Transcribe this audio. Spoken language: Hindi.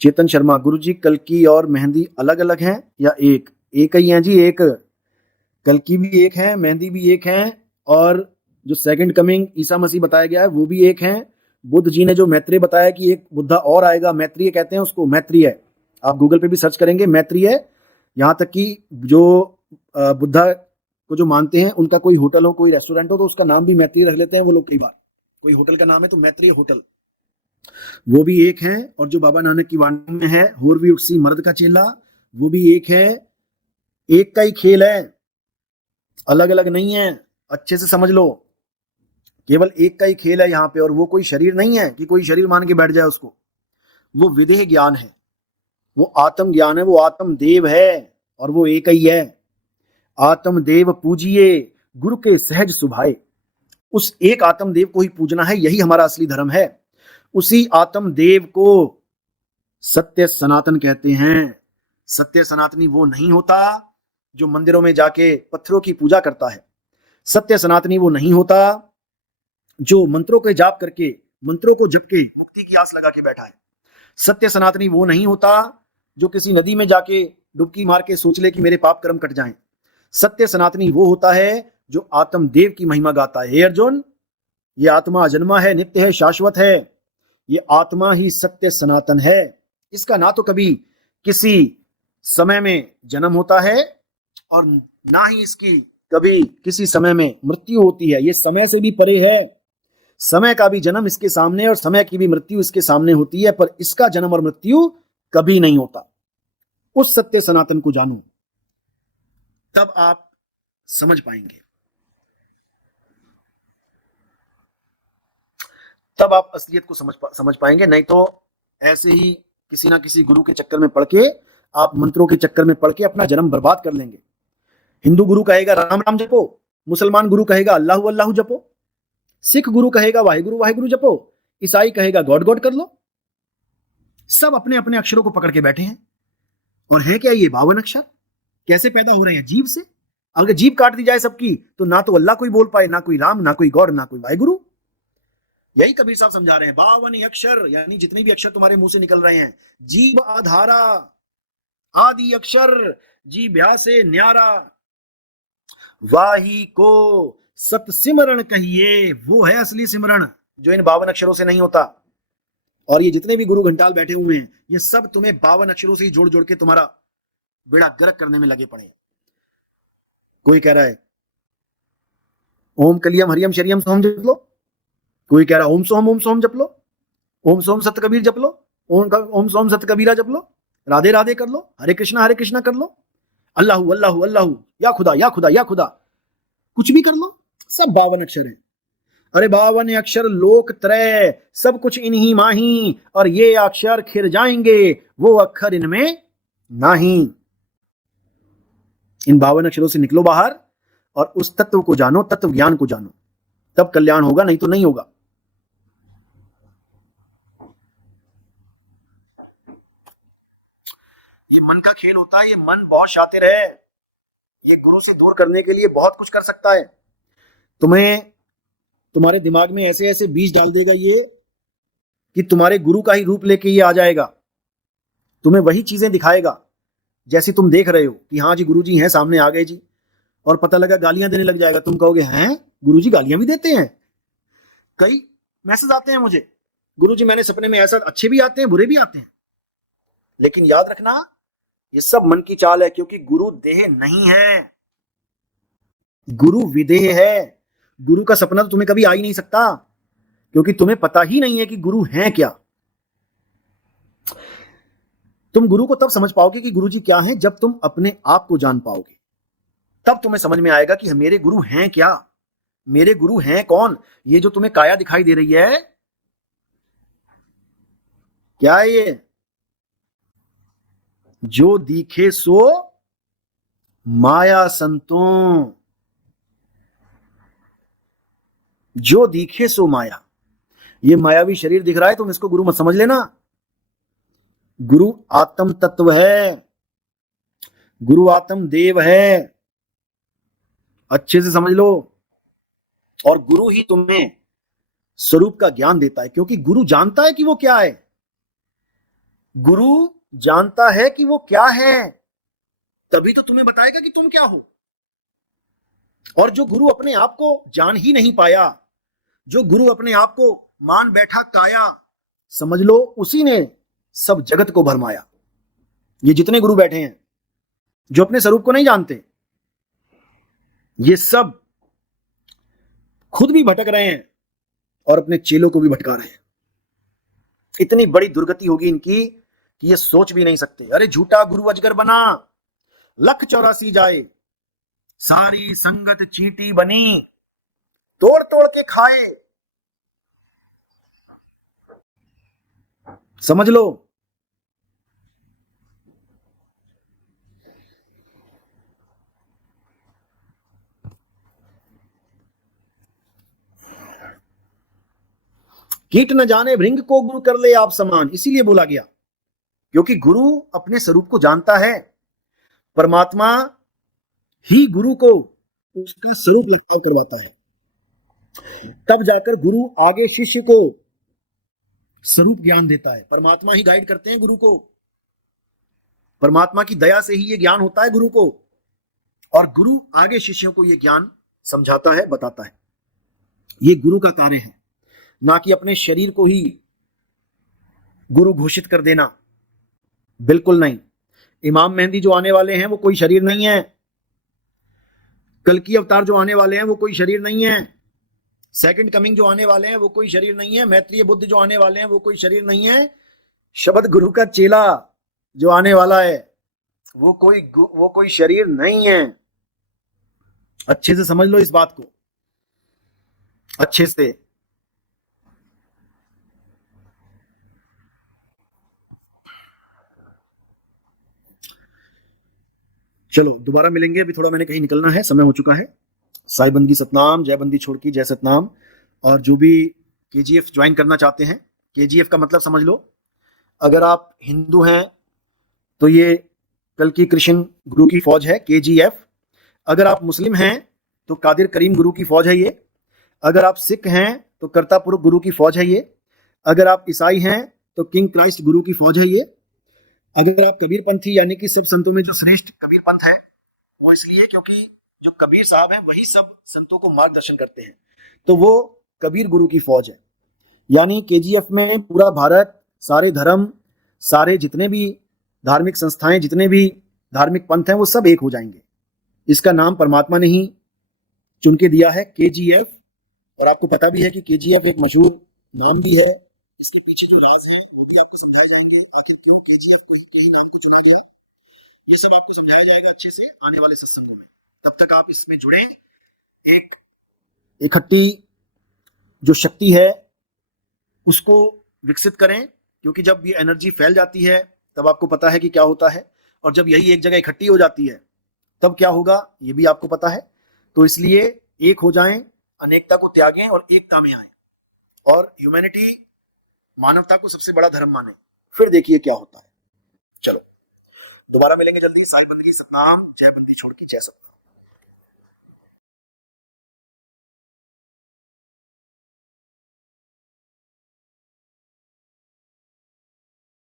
चेतन शर्मा, गुरुजी कल्कि और मेहंदी अलग अलग हैं या एक? एक ही हैं जी, एक। कल्कि भी एक है, मेहंदी भी एक है, और जो सेकंड कमिंग ईसा मसीह बताया गया है वो भी एक है। बुद्ध जी ने जो मैत्रेय बताया कि एक बुद्धा और आएगा, मैत्रेय कहते हैं उसको, मैत्रेय। आप गूगल पे भी सर्च करेंगे मैत्रेय। यहाँ तक कि जो बुद्धा को जो मानते हैं उनका कोई होटल हो, कोई रेस्टोरेंट हो, तो उसका नाम भी मैत्रेय रख लेते हैं वो लोग। कई बार कोई होटल का नाम है तो मैत्रेय होटल, वो भी एक है। और जो बाबा नानक की वाणी में है, होर भी उठसी मर्द का चेला, वो भी एक है। एक का ही खेल है, अलग अलग नहीं है। अच्छे से समझ लो, केवल एक का ही खेल है यहाँ पे। और वो कोई शरीर नहीं है कि कोई शरीर मान के बैठ जाए उसको। वो विदेह ज्ञान है, वो आत्म ज्ञान है, वो आत्म देव है, और वो एक ही है। आत्म देव पूजिए, गुरु के सहज सुभाए। उस एक आत्म देव को ही पूजना है, यही हमारा असली धर्म है। उसी आत्म देव को सत्य सनातन कहते हैं। सत्य सनातनी वो नहीं होता जो मंदिरों में जाके पत्थरों की पूजा करता है। सत्य सनातनी वो नहीं होता जो मंत्रों के जाप करके, मंत्रों को जप के मुक्ति की आस लगा के बैठा है। सत्य सनातनी वो नहीं होता जो किसी नदी में जाके डुबकी मार के सोच ले कि मेरे पाप कर्म कट जाएं। सत्य सनातनी वो होता है जो आत्म देव की महिमा गाता है। हे अर्जुन, ये आत्मा अजन्मा है, नित्य है, शाश्वत है। ये आत्मा ही सत्य सनातन है। इसका ना तो कभी किसी समय में जन्म होता है और ना ही इसकी कभी किसी समय में मृत्यु होती है। ये समय से भी परे है। समय का भी जन्म इसके सामने और समय की भी मृत्यु इसके सामने होती है, पर इसका जन्म और मृत्यु कभी नहीं होता। उस सत्य सनातन को जानो, तब आप समझ पाएंगे, तब आप असलियत को समझ पाएंगे। नहीं तो ऐसे ही किसी ना किसी गुरु के चक्कर में पड़ के, आप मंत्रों के चक्कर में पड़ के अपना जन्म बर्बाद कर लेंगे। हिंदू गुरु कहेगा राम राम जपो, मुसलमान गुरु कहेगा अल्लाह अल्लाह जपो, सिख गुरु कहेगा वाहिगुरु वाहिगुरु जपो, ईसाई कहेगा गॉड गॉड कर लो। सब अपने अपने अक्षरों को पकड़ के बैठे हैं। और है क्या ये 52 अक्षर? कैसे पैदा हो रहे हैं? जीभ से। अगर जीभ काट दी जाए सबकी तो ना तो अल्लाह कोई बोल पाए, ना कोई राम, ना कोई गॉड, ना कोई वाहिगुरु। यही कबीर साहब समझा रहे हैं। 52 अक्षर, यानी जितने भी अक्षर तुम्हारे मुंह से निकल रहे हैं, जीभ आधारा, आदि अक्षर, जीभ्या से न्यारा, वाही को सत सिमरण कहिए। वो है असली सिमरण जो इन 52 अक्षरों से नहीं होता। और ये जितने भी गुरु घंटाल बैठे हुए हैं, ये सब तुम्हें 52 अक्षरों से ही जोड़ जोड़ के तुम्हारा बेड़ा गर्क करने में लगे पड़े। कोई कह रहा है ओम कलियम हरियम शरियम सोम जप लो, कोई कह रहा है ओम सोम जप लो, ओम सोम सत कबीर जप लो, ओम सोम सत कबीरा जप लो, राधे राधे कर लो, हरे कृष्णा कर लो, अल्लाह अल्लाह अल्लाह, या खुदा या खुदा या खुदा, कुछ भी कर लो, सब 52 अक्षर है। अरे 52 अक्षर लोक त्रय, सब कुछ इन्हीं माही, और ये अक्षर खिर जाएंगे, वो अक्षर इनमें नहीं। इन 52 अक्षरों से निकलो बाहर और उस तत्व को जानो, तत्व ज्ञान को जानो, तब कल्याण होगा, नहीं तो नहीं होगा। ये मन का खेल होता है। ये मन बहुत शातिर है। ये गुरु से दूर करने के लिए बहुत कुछ कर सकता है। तुम्हें तुम्हारे दिमाग में ऐसे ऐसे बीज डाल देगा ये कि तुम्हारे गुरु का ही रूप लेके ये आ जाएगा। तुम्हें वही चीजें दिखाएगा जैसी तुम देख रहे हो कि हाँ जी गुरु जी हैं, सामने आ गए जी, और पता लगा गालियां देने लग जाएगा। तुम कहोगे हैं गुरु जी गालियां भी देते हैं? कई मैसेज आते हैं मुझे, गुरु जी मैंने सपने में ऐसा, अच्छे भी आते हैं बुरे भी आते हैं। लेकिन याद रखना ये सब मन की चाल है, क्योंकि गुरु देह नहीं है, गुरु विदेह है। गुरु का सपना तो तुम्हें कभी आ ही नहीं सकता, क्योंकि तुम्हें पता ही नहीं है कि गुरु हैं क्या। तुम गुरु को तब समझ पाओगे कि गुरु जी क्या हैं, जब तुम अपने आप को जान पाओगे। तब तुम्हें समझ में आएगा कि मेरे गुरु हैं क्या, मेरे गुरु हैं कौन। ये जो तुम्हें काया दिखाई दे रही है, क्या है ये? जो दिखे सो माया संतों, जो दिखे सो माया। ये मायावी शरीर दिख रहा है, तुम इसको गुरु मत समझ लेना। गुरु आत्म तत्व है, गुरु आत्म देव है, अच्छे से समझ लो। और गुरु ही तुम्हें स्वरूप का ज्ञान देता है, क्योंकि गुरु जानता है कि वो क्या है। गुरु जानता है कि वो क्या है, तभी तो तुम्हें बताएगा कि तुम क्या हो। और जो गुरु अपने आप को जान ही नहीं पाया, जो गुरु अपने आप को मान बैठा काया, समझ लो उसी ने सब जगत को भरमाया। ये जितने गुरु बैठे हैं जो अपने स्वरूप को नहीं जानते, ये सब खुद भी भटक रहे हैं और अपने चेलों को भी भटका रहे हैं। इतनी बड़ी दुर्गति होगी इनकी कि ये सोच भी नहीं सकते। अरे झूठा गुरु अजगर बना, लख 84 जाए, सारी संगत चींटी बनी, तोड़ तोड़ के खाए। समझ लो। कीट न जाने भृंग को गुरु कर ले आप समान, इसीलिए बोला गया, क्योंकि गुरु अपने स्वरूप को जानता है। परमात्मा ही गुरु को उसका स्वरूप व्यक्त करवाता है, तब जाकर गुरु आगे शिष्य को स्वरूप ज्ञान देता है। परमात्मा ही गाइड करते हैं गुरु को, परमात्मा की दया से ही ये ज्ञान होता है गुरु को, और गुरु आगे शिष्यों को ये ज्ञान समझाता है, बताता है। ये गुरु का कार्य है, ना कि अपने शरीर को ही गुरु घोषित कर देना। बिल्कुल नहीं। इमाम मेहंदी जो आने वाले हैं वो कोई शरीर नहीं है, कल की अवतार जो आने वाले हैं वो कोई शरीर नहीं है, सेकंड कमिंग जो आने वाले हैं वो कोई शरीर नहीं है, मैत्रेय बुद्ध जो आने वाले हैं वो कोई शरीर नहीं है, शब्द गुरु का चेला जो आने वाला है वो कोई शरीर नहीं है। अच्छे से समझ लो इस बात को, अच्छे से। चलो दोबारा मिलेंगे, अभी थोड़ा मैंने कहीं निकलना है, समय हो चुका है। साई बंदगी सतनाम, जय बंदी छोड़ की जय सतनाम। और जो भी केजीएफ ज्वाइन करना चाहते हैं, केजीएफ का मतलब समझ लो, अगर आप हिंदू हैं तो ये कल की कृष्ण गुरु की फौज है केजीएफ। अगर आप मुस्लिम हैं तो कादिर करीम गुरु की फौज है ये। अगर आप सिख हैं तो करतापुर गुरु की फौज है ये। अगर आप ईसाई हैं तो किंग क्राइस्ट गुरु की फौज है ये। अगर आप कबीर पंथी यानी कि सब संतों में जो श्रेष्ठ कबीर पंथ है, वो इसलिए क्योंकि जो कबीर साहब हैं वही सब संतों को मार्गदर्शन करते हैं, तो वो कबीर गुरु की फौज है। यानी केजीएफ में पूरा भारत, सारे धर्म, सारे जितने भी धार्मिक संस्थाएं, जितने भी धार्मिक पंथ हैं, वो सब एक हो जाएंगे। इसका नाम परमात्मा ने ही चुन के दिया है केजीएफ। और आपको पता भी है कि केजीएफ एक मशहूर नाम भी है, इसके पीछे जो राज है वो भी आपको समझाए जाएंगे, आखिर क्यों केजीएफ को के ही नाम को चुना गया, ये सब आपको समझाया जाएगा अच्छे से आने वाले सत्संगों में। तब तक आप इसमें जुड़े, एक इकट्ठी जो शक्ति है उसको विकसित करें, क्योंकि जब ये एनर्जी फैल जाती है तब आपको पता है कि क्या होता है, और जब यही एक जगह इकट्ठी हो जाती है तब क्या होगा ये भी आपको पता है। तो इसलिए एक हो जाएं, अनेकता को त्यागें और एकता में आएं, और ह्यूमैनिटी, मानवता को सबसे बड़ा धर्म माने, फिर देखिए क्या होता है। चलो दोबारा मिलेंगे जल्दी। साई बंदगी सतनाम, जय बंदी छोड़ की जय सतनाम।